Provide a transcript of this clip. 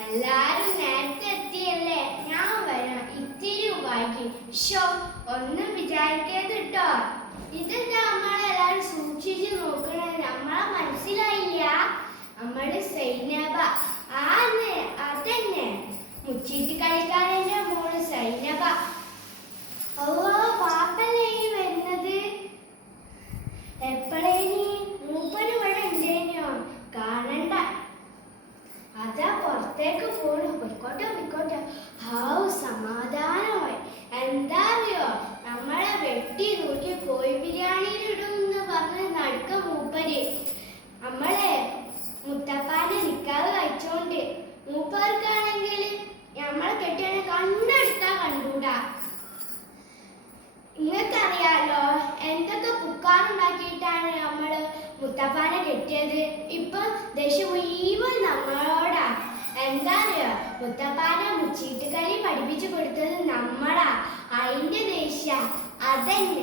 എല്ലാരും നേരത്തെ എത്തിയല്ലേ, ഞാൻ വരാം, ഇത്തിരി വായിക്കും. ഷോ, ഒന്നും വിചാരിക്കരുത് കേട്ടോ. ഇതെന്താ നമ്മളെല്ലാരും സൂക്ഷിച്ചു നോക്കണേ? നമ്മളെ മനസ്സിലായില്ല? നമ്മള് സൈനബ. ആന്ന്, അതന്നെ, മുച്ചീട്ട് കളിക്കാരന്റെ മോള് സൈനബ. ഓ, പാപ്പല്ലേ ഈ വരുന്നത്? എപ്പോഴേനി? മൂപ്പന് ഇവിടെ ഉണ്ടേനോ? കാണണ്ട. അതാ പുറത്തേക്ക് പോണു. പൊയ്ക്കോട്ടെ പൊയ്ക്കോട്ടെ. ഹാവ്, സമാധാനമായി. എന്താ അറിയോ, നമ്മളെ വെട്ടി നോക്കി കോഴി ബിരിയാണിയിലിടും എന്ന് പറഞ്ഞ് നടുക്ക മൂപ്പര്. നമ്മളെ മുത്തപ്പാന്റെ നിക്കാതെ കഴിച്ചോണ്ട് മൂപ്പർക്കാണെങ്കിൽ നമ്മളെ കെട്ടിയാണ് കണ്ണെടുത്താ കണ്ടൂടാ. നിങ്ങൾക്കറിയാലോ എന്തൊക്കെ പുക്കാറുണ്ടാക്കിയിട്ടാണ് നമ്മള് മുത്തപ്പാനെ കെട്ടിയത്. ഇപ്പൊ ദേഷ്യം മുഴുവൻ നമ്മളോടാ. എന്താ അറിയോ, മുത്തപ്പാനെ മുച്ചീട്ട് കളി പഠിപ്പിച്ചു കൊടുത്തത് നമ്മളാ. അതിന്റെ ദേഷ്യ അതന്നെ.